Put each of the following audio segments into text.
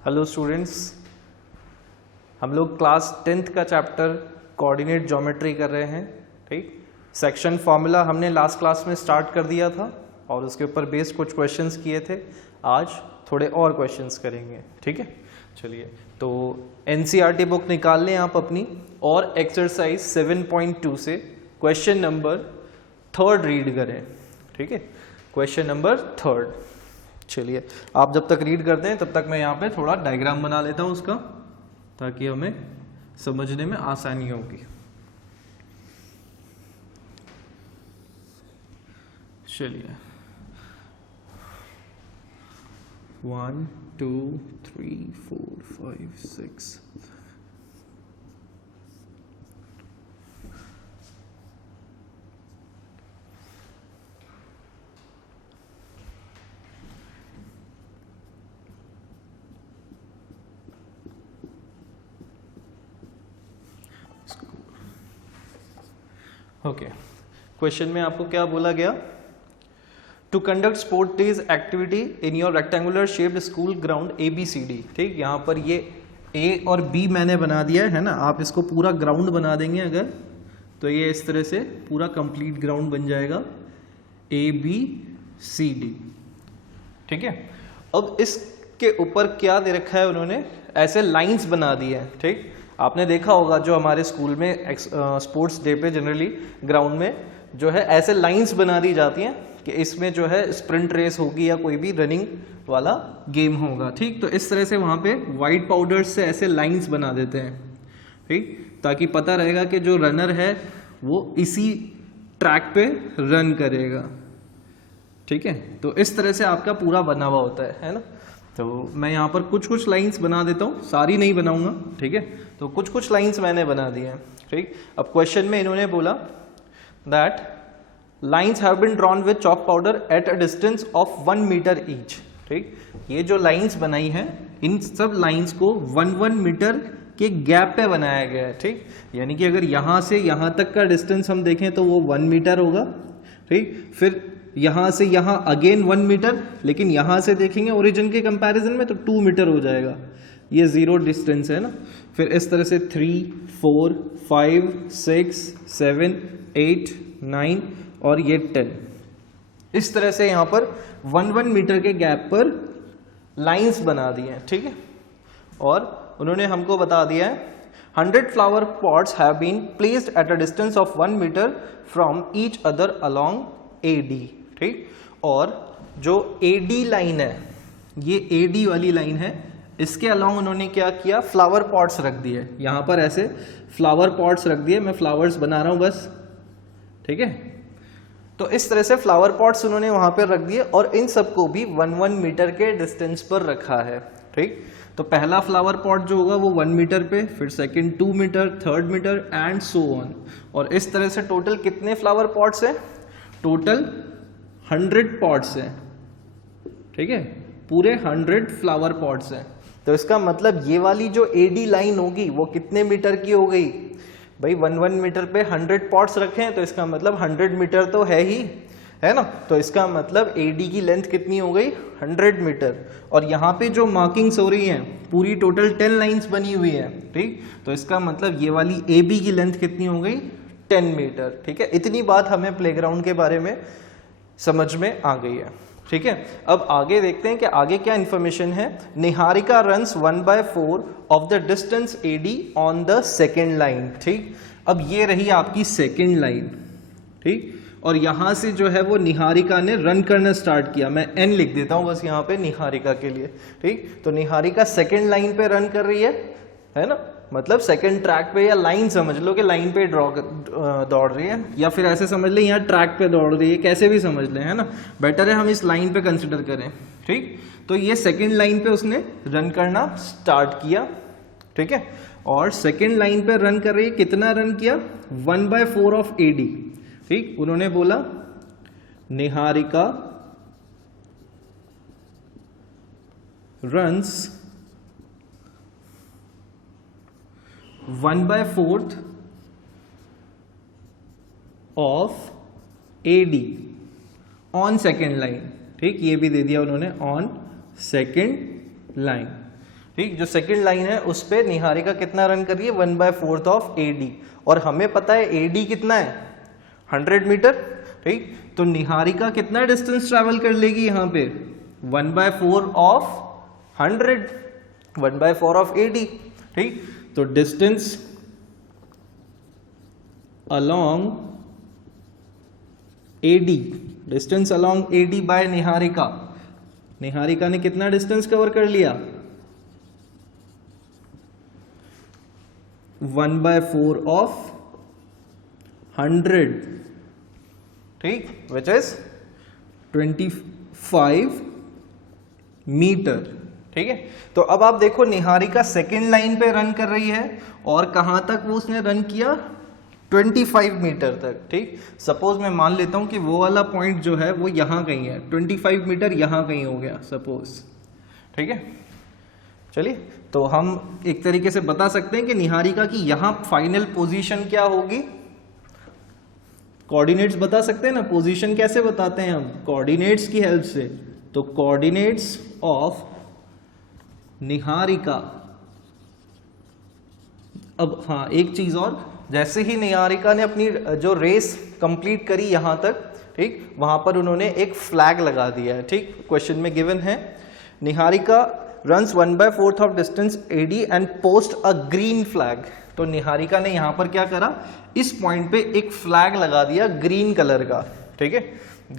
Hello students, हम लोग class 10th का चैप्टर कोऑर्डिनेट ज्योमेट्री कर रहे हैं। ठीक, सेक्शन फॉर्मूला हमने लास्ट क्लास में स्टार्ट कर दिया था और उसके ऊपर बेस्ड कुछ क्वेश्चंस किए थे। आज थोड़े और क्वेश्चंस करेंगे। ठीक है, चलिए तो एनसीईआरटी बुक निकाल लें आप अपनी और एक्सरसाइज 7.2 से क्वेश्चन नंबर 3 रीड करें। ठीक है, क्वेश्चन नंबर 3। चलिए आप जब तक रीड करते हैं तब तक मैं यहाँ पे थोड़ा डायग्राम बना लेता हूँ उसका, ताकि हमें समझने में आसानी होगी। चलिए 1 2 3 4 5 6 ओके। क्वेश्चन में आपको क्या बोला गया? To conduct sport days activity in your rectangular shaped school ground ABCD। ठीक, यहाँ पर ये A और B मैंने बना दिया है ना। आप इसको पूरा ग्राउंड बना देंगे अगर, तो ये इस तरह से पूरा कंप्लीट ग्राउंड बन जाएगा ABCD। ठीक है, अब इसके ऊपर क्या दे रखा है उन्होंने? ऐसे लाइंस बना दी है। ठीक, आपने देखा होगा जो हमारे स्कूल में स्पोर्ट्स डे पे जनरली ग्राउंड में जो है ऐसे लाइंस बना दी जाती हैं कि इसमें जो है स्प्रिंट रेस होगी या कोई भी रनिंग वाला गेम होगा। ठीक, तो इस तरह से वहाँ पे वाइट पाउडर से ऐसे लाइंस बना देते हैं। ठीक, ताकि पता रहेगा कि जो रनर है वो इसी ट्रैक पे रन करेगा। ठीक है, तो इस तरह से आपका पूरा बना हुआ होता है ना। तो मैं यहाँ पर कुछ कुछ लाइंस बना देता हूँ, सारी नहीं बनाऊंगा। ठीक है, तो कुछ कुछ लाइंस मैंने बना दी हैं। ठीक, अब क्वेश्चन में इन्होंने बोला that lines have been drawn with chalk powder at a distance of 1 metre each. ठीक, ये जो लाइंस बनाई हैं इन सब लाइंस को 1 मीटर के गैप पे बनाया गया है। ठीक, यानी कि अगर यहाँ से यहाँ तक का डिस्टेंस हम देखें तो वो 1 मीटर होगा। ठीक, फिर यहाँ से यहाँ अगेन 1 मीटर, लेकिन यहाँ से देखेंगे ओरिजिन के कंपैरिजन में तो 2 मीटर हो जाएगा। ये 0 डिस्टेंस है ना। फिर इस तरह से 3 4 5 6 7 8 9 और ये 10, इस तरह से यहाँ पर 1 मीटर के गैप पर लाइंस बना दी हैं। ठीक है, और उन्होंने हमको बता दिया है 100 flower pots have been placed at a distance of 1 metre from each other along AD। ठीक, और जो AD लाइन है, ये AD वाली लाइन है, इसके अलोंग उन्होंने क्या किया? फ्लावर पॉट्स रख दिए। यहाँ पर ऐसे फ्लावर पॉट्स रख दिए, मैं फ्लावर्स बना रहा हूँ बस। ठीक है, तो इस तरह से फ्लावर पॉट्स उन्होंने वहां पर रख दिए और इन सबको भी 1 मीटर के डिस्टेंस पर रखा है। ठीक, तो पहला फ्लावर पॉट जो होगा वो 1 मीटर पे, फिर second 2 metre, third metre and so on. और इस तरह से टोटल कितने फ्लावर पॉट्स हैं? टोटल 100 पॉट्स हैं। ठीक है, पूरे 100 फ्लावर पॉट्स हैं। तो इसका मतलब ये वाली जो AD लाइन होगी वो कितने मीटर की हो गई भाई? 1 मीटर पे 100 पॉट्स रखे हैं, तो इसका मतलब 100 मीटर तो है ही, है ना। तो इसका मतलब AD की लेंथ कितनी हो गई? 100 मीटर। और यहाँ पे जो मार्किंग्स हो रही हैं पूरी टोटल 10 लाइंस बनी हुई है। ठीक, तो इसका मतलब ये वाली AB की लेंथ कितनी हो गई? 10 मीटर। ठीक है, इतनी बात हमें प्लेग्राउंड के बारे में समझ में आ गई है। ठीक है, अब आगे देखते हैं कि आगे क्या इंफॉर्मेशन है। Niharika runs 1/4 of the distance AD on the second line. ठीक, अब ये रही आपकी सेकेंड लाइन। ठीक, और यहां से जो है वो निहारिका ने रन करना स्टार्ट किया। मैं N लिख देता हूं बस यहाँ पे निहारिका के लिए। ठीक, तो निहारिका सेकेंड लाइन पे रन कर रही है ना, मतलब सेकंड ट्रैक पे, या लाइन समझ लो कि लाइन पे दौड़ रही है, या फिर ऐसे समझ ले यहाँ ट्रैक पे दौड़ रही है, कैसे भी समझ ले, है ना। बेटर है हम इस लाइन पे कंसिडर करें। ठीक, तो ये सेकंड लाइन पे उसने रन करना स्टार्ट किया। ठीक है, और सेकंड लाइन पे रन कर रही है। कितना रन किया? 1/4 ऑफ AD। ठीक, उन्होंने बोला Niharika runs 1/4 of AD on second line. ठीक, ये भी दे दिया उन्होंने, ऑन सेकेंड लाइन। ठीक, जो सेकंड लाइन है उस पे निहारिका कितना रन कर रही है, 1/4 ऑफ AD, और हमें पता है AD कितना है 100 मीटर। ठीक, तो निहारिका कितना डिस्टेंस ट्रैवल कर लेगी यहाँ पे 1/4 ऑफ 100, 1/4 ऑफ AD। ठीक, तो distance along AD, distance along AD by Niharika, Niharika ने कितना डिस्टेंस कवर कर लिया 1/4 ऑफ 100, ठीक, विच इज 25 मीटर। ठीक है, तो अब आप देखो निहारिका सेकेंड लाइन पे रन कर रही है और कहां तक वो उसने रन किया 25 मीटर तक। ठीक, सपोज मैं मान लेता हूं कि वो वाला पॉइंट जो है वो यहां कहीं है, 25 मीटर यहां कहीं हो गया सपोज। ठीक है, चलिए, तो हम एक तरीके से बता सकते हैं कि निहारिका की यहां फाइनल पोजीशन क्या होगी, कोऑर्डिनेट्स बता सकते हैं ना, पोजीशन कैसे बताते हैं हम, कोऑर्डिनेट्स की हेल्प से। तो कोऑर्डिनेट्स ऑफ निहारिका, अब हाँ एक चीज और, जैसे ही निहारिका ने अपनी जो रेस कंप्लीट करी यहां तक, ठीक, वहां पर उन्होंने एक फ्लैग लगा दिया है। ठीक, क्वेश्चन में गिवन है Niharika runs 1/4 of distance AD and post a green flag. तो निहारिका ने यहां पर क्या करा, इस पॉइंट पे एक फ्लैग लगा दिया ग्रीन कलर का। ठीक है,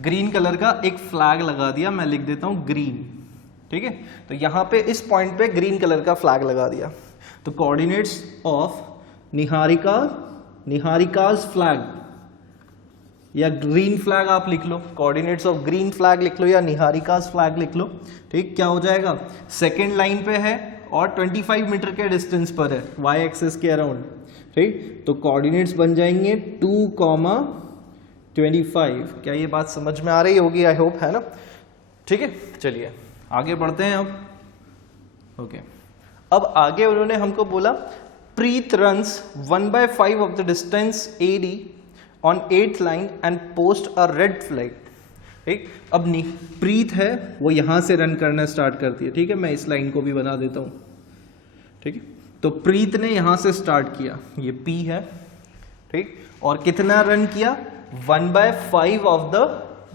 ग्रीन कलर का एक फ्लैग लगा दिया, मैं लिख देता हूं ग्रीन। ठीक है, तो यहां पे इस पॉइंट पे ग्रीन कलर का फ्लैग लगा दिया। तो कोऑर्डिनेट्स ऑफ निहारिकाज फ्लैग या ग्रीन फ्लैग आप लिख लो, कोऑर्डिनेट्स ऑफ ग्रीन फ्लैग लिख लो या निहारिकाज फ्लैग लिख लो। ठीक, क्या हो जाएगा, सेकेंड लाइन पे है और 25 मीटर के डिस्टेंस पर है y एक्सिस के अराउंड। ठीक, तो कोऑर्डिनेट्स बन जाएंगे 2,25। क्या ये बात समझ में आ रही होगी, आई होप, है ना। ठीक है, चलिए आगे बढ़ते हैं अब। ओके, अब आगे उन्होंने हमको बोला Preet runs 1/5 of the distance AD on 8th line and post a red flag. ठीक, अब प्रीत है वो यहां से रन करना स्टार्ट करती है। ठीक है, मैं इस लाइन को भी बना देता हूं। ठीक है, तो प्रीत ने यहां से स्टार्ट किया, ये P है। ठीक, और कितना रन किया 1/5 ऑफ द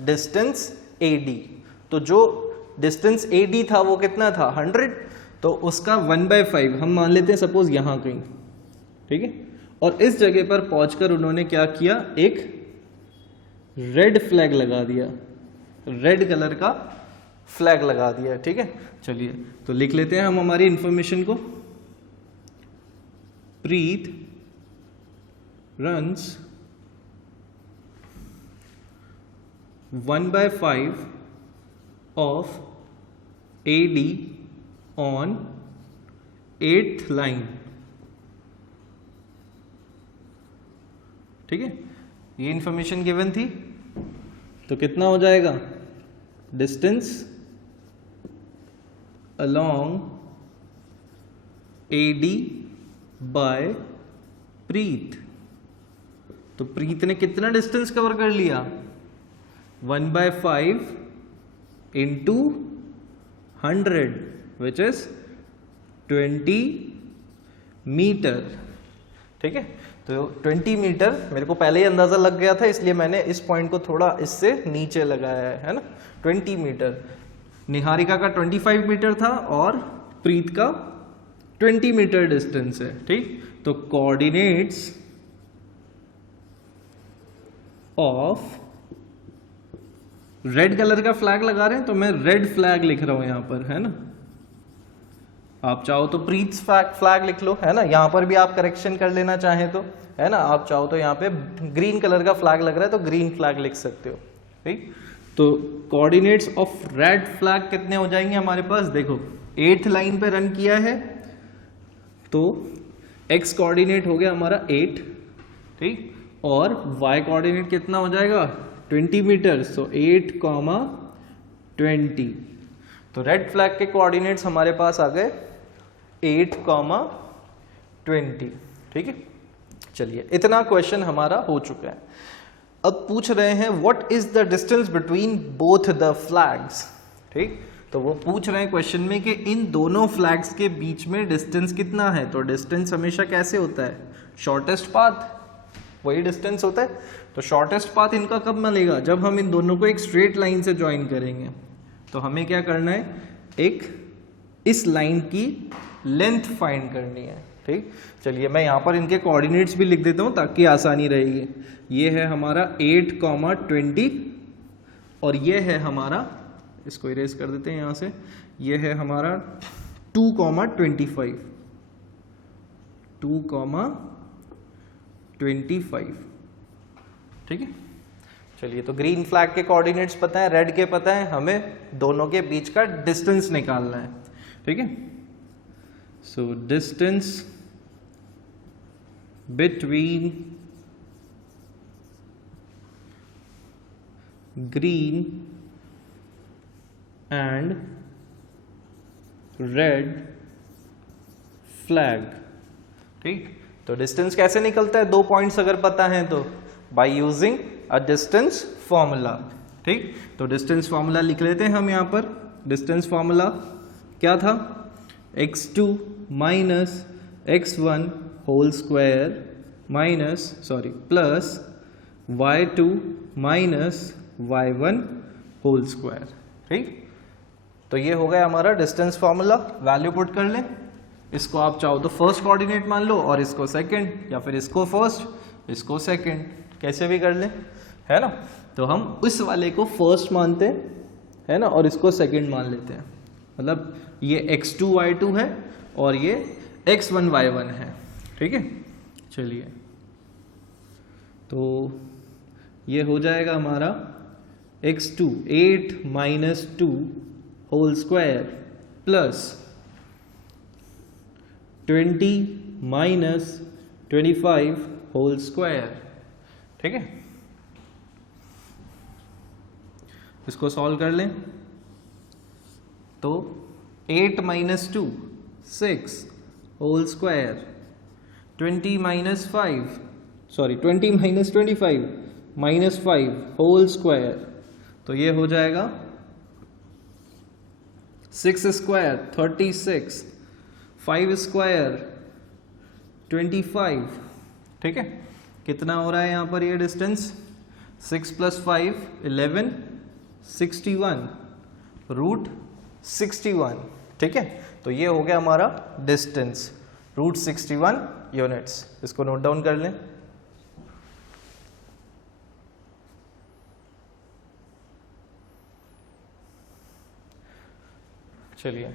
डिस्टेंस AD। तो जो डिस्टेंस AD था वो कितना था 100, तो उसका 1/5 हम मान लेते हैं सपोज यहां कहीं। ठीक है, और इस जगह पर पहुंचकर उन्होंने क्या किया, एक रेड फ्लैग लगा दिया, रेड कलर का फ्लैग लगा दिया। ठीक है, चलिए तो लिख लेते हैं हम हमारी इंफॉर्मेशन को। Preet runs 1/5 of AD on 8th line. ठीक है, ये इंफॉर्मेशन गिवन थी, तो कितना हो जाएगा डिस्टेंस अलोंग AD बाय प्रीत। तो प्रीत ने कितना डिस्टेंस कवर कर लिया 1/5 इंटू 100 विच इज 20 मीटर। ठीक है, तो 20 मीटर मेरे को पहले ही अंदाजा लग गया था, इसलिए मैंने इस पॉइंट को थोड़ा इससे नीचे लगाया है ना। 20 मीटर, निहारिका का 25 मीटर था और प्रीत का 20 मीटर डिस्टेंस है। ठीक, तो कोऑर्डिनेट्स ऑफ, रेड कलर का फ्लैग लगा रहे हैं तो मैं रेड फ्लैग लिख रहा हूं यहां पर, है ना। आप चाहो तो प्रीत फ्लैग लिख लो, है ना। यहां पर भी आप करेक्शन कर लेना चाहें तो, है ना। आप चाहो तो यहां पे ग्रीन कलर का फ्लैग लग रहा है तो ग्रीन फ्लैग लिख सकते हो। ठीक, तो कोऑर्डिनेट्स ऑफ रेड फ्लैग कितने हो जाएंगे हमारे पास, देखो 8th लाइन पे रन किया है तो x कोऑर्डिनेट हो गया हमारा 8। ठीक, और y कोऑर्डिनेट कितना हो जाएगा 20 मीटर, सो 8,20। तो रेड फ्लैग के कोऑर्डिनेट्स हमारे पास आ गए 8,20। ठीक है, चलिए इतना क्वेश्चन हमारा हो चुका है। अब पूछ रहे हैं what is the distance between both the flags. ठीक, तो वो पूछ रहे हैं क्वेश्चन में कि इन दोनों फ्लैग्स के बीच में डिस्टेंस कितना है। तो डिस्टेंस हमेशा कैसे होता है, शॉर्टेस्ट पाथ, वही डिस्टेंस होता है। तो शॉर्टेस्ट पाथ इनका कब मिलेगा, जब हम इन दोनों को एक स्ट्रेट लाइन से ज्वाइन करेंगे। तो हमें क्या करना है, एक इस लाइन की लेंथ फाइंड करनी है। ठीक, चलिए मैं यहाँ पर इनके कोऑर्डिनेट्स भी लिख देता हूँ ताकि आसानी रहेगी। ये है हमारा 8,20 और ये है हमारा, इसको इरेज कर देते हैं यहाँ से, ये है हमारा 2,25, 2,25। ठीक है, चलिए तो ग्रीन फ्लैग के कोऑर्डिनेट्स पता है, रेड के पता है, हमें दोनों के बीच का डिस्टेंस निकालना है। ठीक है, so distance between green and red flag. ठीक, तो डिस्टेंस कैसे निकलता है, 2 पॉइंट्स अगर पता है तो by using a distance formula. ठीक, तो डिस्टेंस फॉर्मूला लिख लेते हैं हम यहाँ पर। डिस्टेंस फॉर्मूला क्या था, x2 minus x1 whole square minus plus y2 minus y1 whole square. ठीक, तो ये हो गया हमारा डिस्टेंस फॉर्मूला। वैल्यू पुट कर लें, इसको आप चाहो तो फर्स्ट कोऑर्डिनेट मान लो और इसको सेकंड, या फिर इसको फर्स्ट इसको सेकंड, कैसे भी कर लें, है ना। तो हम इस वाले को फर्स्ट मानते हैं, है ना, और इसको सेकंड मान लेते हैं। मतलब ये x2 y2 है और ये x1 y1 है। ठीक है, चलिए तो ये हो जाएगा हमारा x2 8 minus 2 whole square plus 20 minus 25 whole square. ठीक है, इसको सॉल्व कर लें तो 8 minus 2 6 whole square, 20 minus 25 minus 5 whole square. तो ये हो जाएगा 6 स्क्वायर 36, 5 स्क्वायर 25। ठीक है, कितना हो रहा है यहाँ पर ये डिस्टेंस, 6 प्लस 5 11 61 रूट 61। ठीक है, तो ये हो गया हमारा डिस्टेंस रूट 61 यूनिट्स। इसको नोट डाउन कर लें। चलिए,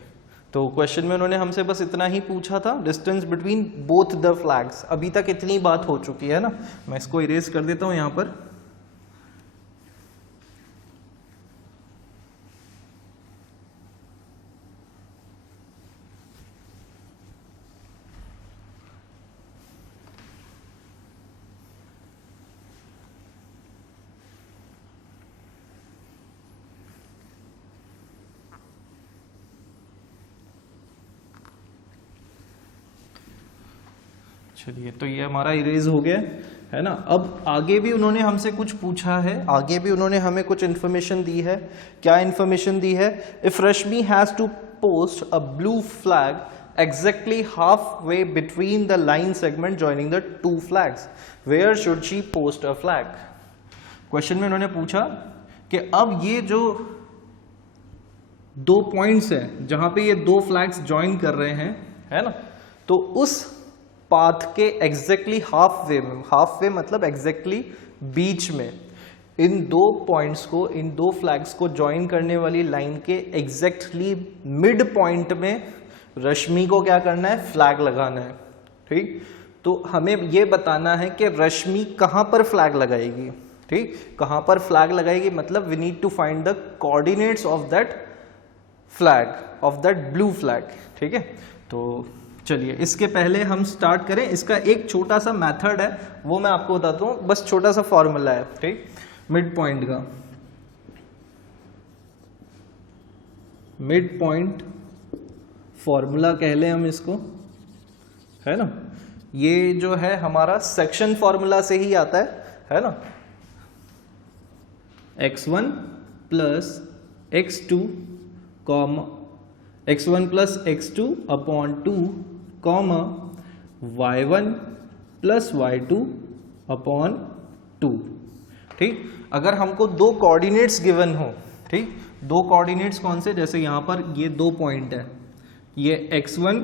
तो क्वेश्चन में उन्होंने हमसे बस इतना ही पूछा था, distance between both the flags. अभी तक इतनी बात हो चुकी है ना, मैं इसको इरेज कर देता हूं यहां पर। चलिए, तो ये हमारा इरेज हो गया है ना। अब आगे भी उन्होंने हमसे कुछ पूछा है, आगे भी उन्होंने हमें कुछ इन्फॉर्मेशन दी है। क्या इन्फॉर्मेशन दी है, if Rashmi has to post a blue flag exactly half way between the line segment joining the 2 flags, where should she post a flag. Question में उन्होंने पूछा कि अब ये जो 2 पॉइंट्स हैं जहां पे ये 2 फ्लैग्स ज्वाइन कर रहे हैं, है ना, तो उस पाथ के एग्जैक्टली हाफ वे में, हाफ वे मतलब एग्जैक्टली बीच में, इन 2 पॉइंट्स को, इन 2 फ्लैग्स को ज्वाइन करने वाली लाइन के एग्जैक्टली मिड पॉइंट में रश्मि को क्या करना है, फ्लैग लगाना है। ठीक, तो हमें ये बताना है कि रश्मि कहां पर फ्लैग लगाएगी। ठीक, कहां पर फ्लैग लगाएगी मतलब we need to find the coordinates of that flag, of that blue flag. ठीक है, तो चलिए इसके पहले हम स्टार्ट करें। इसका एक छोटा सा मेथड है, वो मैं आपको बताता हूँ, बस छोटा सा फॉर्मूला है। ठीक, मिड पॉइंट का, मिड पॉइंट फॉर्मूला कह लें हम इसको, है ना। ये जो है हमारा सेक्शन फॉर्मूला से ही आता है ना। x1 plus x2 comma x1 plus x2 upon 2 comma y1 plus y2 upon 2। ठीक, अगर हमको दो कोऑर्डिनेट्स गिवन हो, ठीक, दो कोऑर्डिनेट्स कौन से, जैसे यहाँ पर ये दो पॉइंट है, ये x1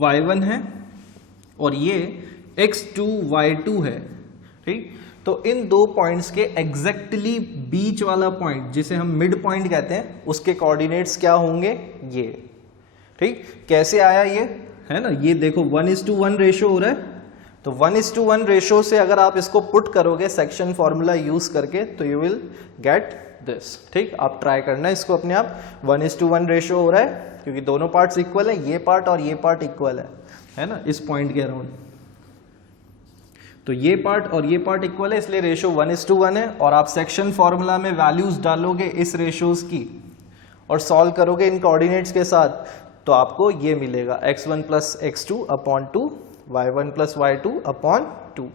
y1 है और ये x2 y2 है। ठीक, तो इन दो पॉइंट्स के एग्जैक्टली बीच वाला पॉइंट जिसे हम मिड पॉइंट कहते हैं, उसके कोऑर्डिनेट्स क्या होंगे, ये। ठीक, कैसे आया ये, है ना, ये देखो 1:1 रेशो हो रहा है, तो 1:1 रेशो से अगर आप इसको पुट करोगे सेक्शन फॉर्मूला यूज करके तो यू विल गेट दिस। ठीक, आप ट्राई करना इसको अपने आप। 1:1 रेशो हो रहा है क्योंकि दोनों पार्ट्स इक्वल है, ये पार्ट और ये पार्ट इक्वल है ना, इस पॉइंट के अराउंड। तो ये पार्ट और ये पार्ट इक्वल है, इसलिए रेशो 1:1 है। और आप सेक्शन फॉर्मूला में वैल्यूज डालोगे इस रेशोज की और सॉल्व करोगे इन कोऑर्डिनेट्स के साथ, तो आपको ये मिलेगा x1 plus x2 upon 2, y1 plus y2 upon 2।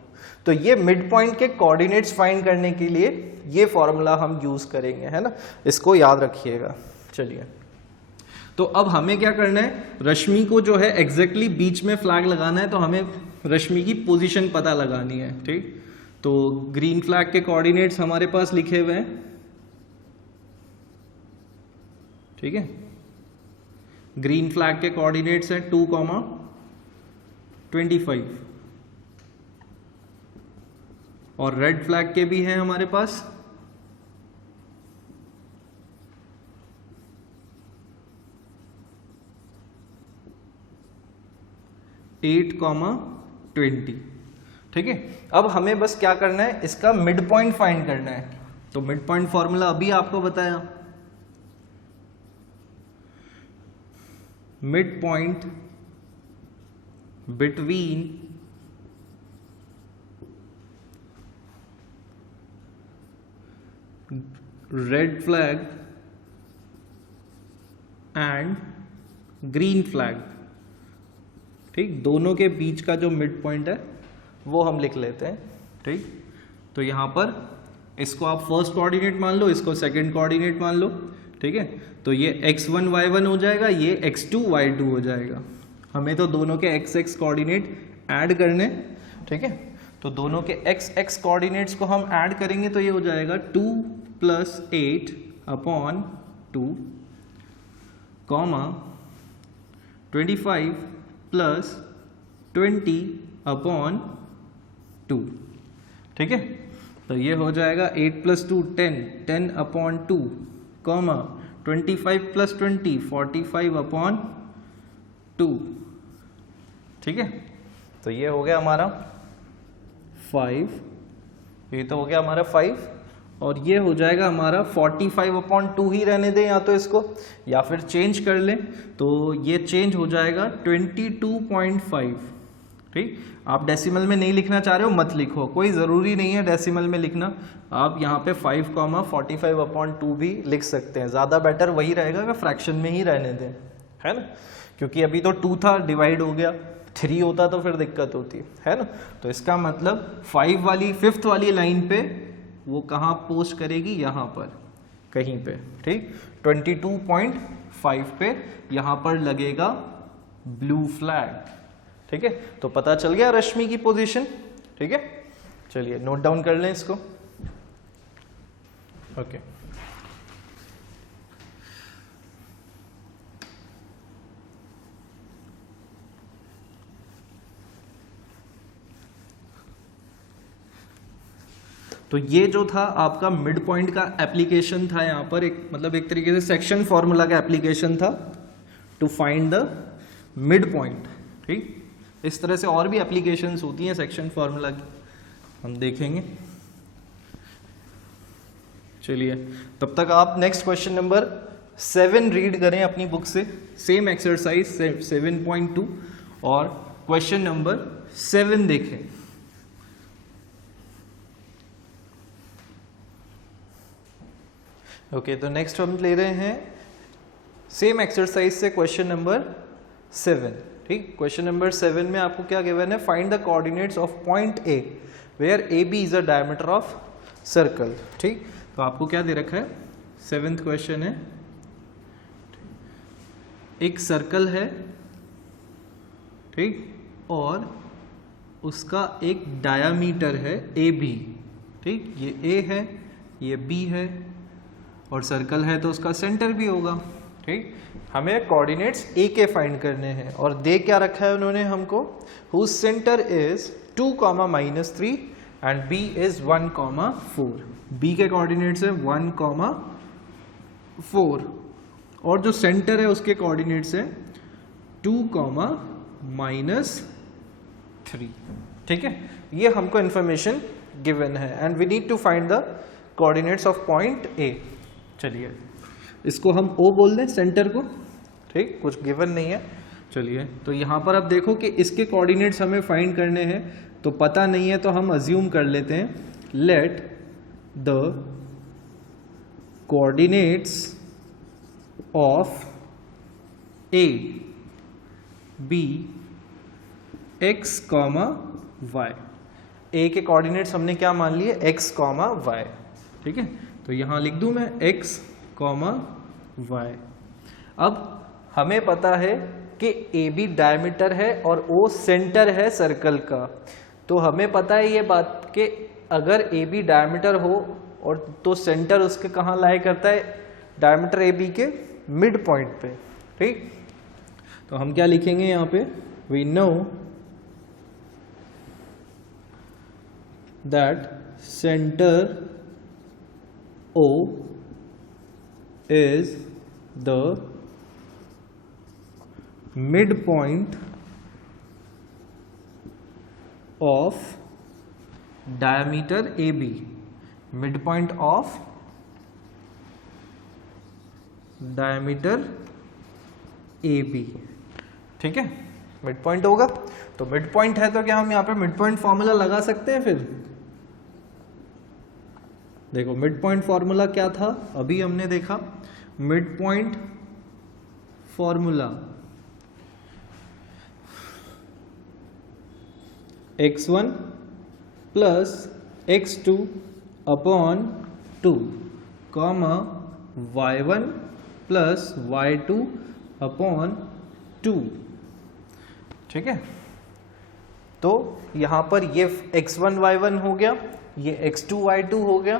तो ये मिड पॉइंट के कोऑर्डिनेट्स फाइंड करने के लिए ये फॉर्मूला हम यूज करेंगे, है ना, इसको याद रखिएगा। चलिए, तो अब हमें क्या करना है, रश्मि को जो है एग्जैक्टली बीच में फ्लैग लगाना है, तो हमें रश्मि की पोजीशन पता लगानी है। ठीक, तो ग्रीन फ्लैग के कोऑर्डिनेट्स हमारे पास लिखे हुए हैं, ठीक है, ग्रीन फ्लैग के कोऑर्डिनेट्स हैं 2,25 और रेड फ्लैग के भी हैं हमारे पास 8,20। ठीक है, अब हमें बस क्या करना है, इसका मिड पॉइंट फाइंड करना है। तो मिड पॉइंट फॉर्मूला अभी आपको बताया, mid point between red flag and green flag. ठीक, दोनों के बीच का जो मिड पॉइंट है वो हम लिख लेते हैं। ठीक, तो यहां पर इसको आप फर्स्ट कोऑर्डिनेट मान लो, इसको सेकंड कोऑर्डिनेट मान लो। ठीक है, तो ये x1 y1 हो जाएगा, ये x2 y2 हो जाएगा। हमें तो दोनों के x कोऑर्डिनेट ऐड करने। ठीक है, तो दोनों के x कोऑर्डिनेट्स को हम ऐड करेंगे तो ये हो जाएगा 2 + 8 अपॉन 2 कॉमा 25 + 20 अपॉन 2। ठीक है, तो ये हो जाएगा 8 + 2 10 अपॉन 2 कॉमा 25 + 20 45 अपॉन 2। ठीक है, तो ये हो गया हमारा 5, ये तो हो गया हमारा 5 और ये हो जाएगा हमारा 45 अपॉन 2 ही रहने दें, या तो इसको या फिर चेंज कर लें, तो ये चेंज हो जाएगा 22.5। ठीक, आप डेसिमल में नहीं लिखना चाह रहे हो मत लिखो, कोई ज़रूरी नहीं है डेसिमल में लिखना, आप यहाँ पे 5,45 अपॉन 2 भी लिख सकते हैं। ज़्यादा बेटर वही रहेगा कि फ्रैक्शन में ही रहने दें, है ना, क्योंकि अभी तो 2 था, डिवाइड हो गया, 3 होता तो फिर दिक्कत होती है ना। तो इसका मतलब 5th वाली लाइन पे वो कहाँ पोस्ट करेगी, यहाँ पर कहीं पे। ठीक, 22.5 पे यहाँ पर लगेगा ब्लू फ्लैग। ठीक है, तो पता चल गया रश्मि की पोजीशन। ठीक है, चलिए नोट डाउन कर लें इसको। ओके, तो ये जो था आपका मिड पॉइंट का एप्लीकेशन था, यहाँ पर एक मतलब एक तरीके से सेक्शन फॉर्मूला का एप्लीकेशन था to find the midpoint. ठीक, इस तरह से और भी एप्लीकेशंस होती हैं सेक्शन फॉर्मूला की, हम देखेंगे। चलिए, तब तक आप नेक्स्ट क्वेश्चन नंबर 7 रीड करें अपनी बुक से, सेम एक्सरसाइज 7.2 और क्वेश्चन नंबर 7 देखें। ओके, तो नेक्स्ट हम ले रहे हैं सेम एक्सरसाइज से क्वेश्चन नंबर 7। ठीक, क्वेश्चन नंबर 7 में आपको क्या गिवन है, find the coordinates of point A where A B is a diameter of circle. ठीक, तो आपको क्या दे रखा है, 7th क्वेश्चन है, एक सर्कल है, ठीक, और उसका एक डायामीटर है AB, ठीक, ये A है, ये B है, और सर्कल है तो उसका सेंटर भी होगा, ठीक। हमें कोऑर्डिनेट्स A के फाइंड करने हैं और दे क्या रखा है उन्होंने हमको, whose centre is 2, -3 and B is 1, 4। B के कोऑर्डिनेट्स है 1, 4 और जो सेंटर है उसके कोऑर्डिनेट्स है 2, -3, ठीक है। ये हमको इंफॉर्मेशन गिवन है and we need to find the coordinates of point A। चलिए इसको हम O बोल दें सेंटर को, ठीक, कुछ गिवन नहीं है। चलिए तो यहाँ पर अब देखो कि इसके कोऑर्डिनेट्स हमें फाइंड करने हैं, तो पता नहीं है तो हम अज्यूम कर लेते हैं, let the coordinates of A be x, y। A के कोऑर्डिनेट्स हमने क्या मान लिए, x, y, ठीक है। तो यहाँ लिख दूं मैं x, y। अब हमें पता है कि AB डायमीटर है और O सेंटर है सर्कल का, तो हमें पता है ये बात कि अगर AB डायमीटर हो और तो सेंटर उसके कहाँ लाई करता है, डायमीटर AB के मिड पॉइंट पे, ठीक। तो हम क्या लिखेंगे यहाँ पे, we know that centre O is the midpoint of diameter AB, midpoint of diameter AB, ठीक है। मिड पॉइंट होगा तो मिड पॉइंट है तो क्या हम यहाँ पे मिड पॉइंट फॉर्मूला लगा सकते हैं। फिर देखो मिड पॉइंट फॉर्मूला क्या था, अभी हमने देखा mid point formula x1 plus x2 upon 2 comma y1 plus y2 upon 2, ठीक है। तो यहाँ पर ये x1 y1 हो गया, ये x2 y2 हो गया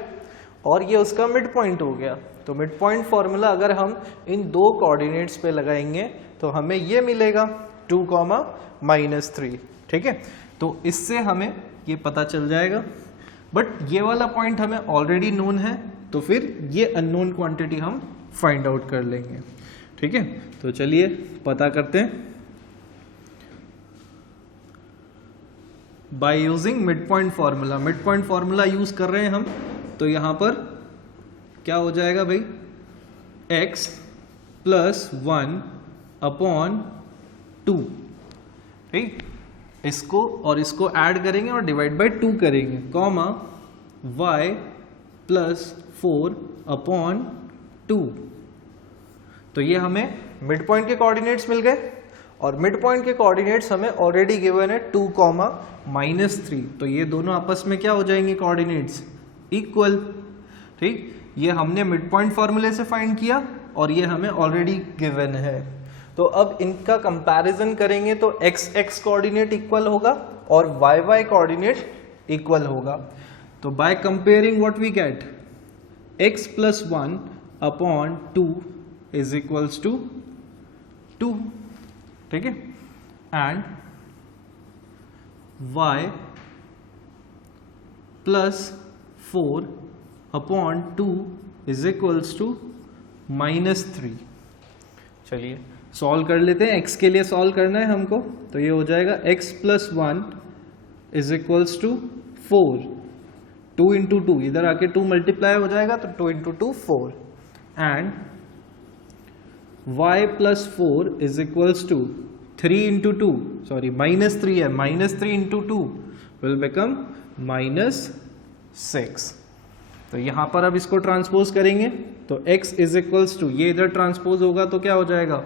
और ये उसका मिड पॉइंट हो गया। तो मिड पॉइंट फॉर्मूला अगर हम इन दो कोऑर्डिनेट्स पे लगाएंगे तो हमें ये मिलेगा 2, -3, ठीक है। तो इससे हमें ये पता चल जाएगा, बट ये वाला पॉइंट हमें ऑलरेडी नोन है तो फिर ये अननोन क्वांटिटी हम फाइंड आउट कर लेंगे, ठीक है। तो चलिए पता करते हैं by using mid point formula. Mid point formula use कर रहे हैं हम, तो यहां पर क्या हो जाएगा भाई, x प्लस 1 अपॉन 2, ठीक। इसको और इसको ऐड करेंगे और डिवाइड बाय 2 करेंगे, कॉमा y प्लस 4 अपॉन 2। तो ये हमें मिड पॉइंट के कोऑर्डिनेट्स मिल गए और मिड पॉइंट के कोऑर्डिनेट्स हमें ऑलरेडी गिवन है 2, -3। तो ये दोनों आपस में क्या हो जाएंगे कोऑर्डिनेट्स, इक्वल, ठीक। ये हमने मिड पॉइंट फॉर्मूले से फाइंड किया और ये हमें ऑलरेडी गिवन है। तो अब इनका कंपैरिजन करेंगे तो x कोऑर्डिनेट इक्वल होगा और y कोऑर्डिनेट इक्वल होगा। तो by comparing what we get, x plus 1 upon 2 is equals to 2, ठीक है, and y plus 4 upon 2 is equals to -3। चलिए सॉल्व कर लेते हैं, x के लिए सॉल्व करना है हमको, तो ये हो जाएगा x plus 1 is equals to 4, 2 into 2, इधर आके 2 मल्टीप्लाई हो जाएगा तो 2 into 2 4, and y plus 4 is equals to 3 into 2, sorry -3 है, -3 इंटू 2 विल बिकम -6। तो यहां पर अब इसको ट्रांसपोज करेंगे तो x इज इक्वल्स टू, ये इधर ट्रांसपोज होगा तो क्या हो जाएगा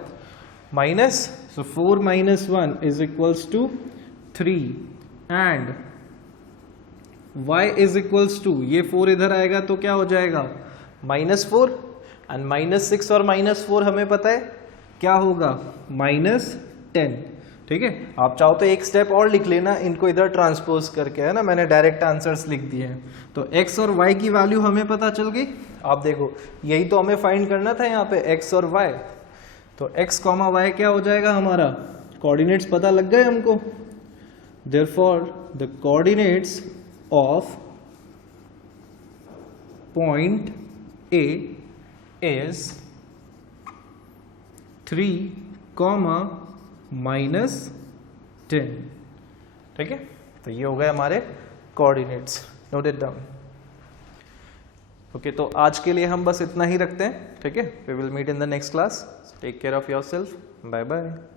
minus, so 4 - 1 is equals to 3, and y is equals to, ये 4 इधर आएगा तो क्या हो जाएगा -4, एंड -6 और -4 हमें पता है क्या होगा -10, ठीक है। आप चाहो तो एक स्टेप और लिख लेना, इनको इधर ट्रांसपोज करके, है ना, मैंने डायरेक्ट आंसर्स लिख दिए हैं। तो x और y की वैल्यू हमें पता चल गई। आप देखो यही तो हमें फाइंड करना था यहाँ पे, x और y। तो x, y क्या हो जाएगा हमारा, कोऑर्डिनेट्स पता लग गए हमको। Therefore the coordinates of point A is 3, -10, ठीक है। तो ये हो गए हमारे coordinates, note it down. Okay, तो आज के लिए हम बस इतना ही रखते हैं, ठीक है। We will meet in the next class. Take care of yourself, bye bye.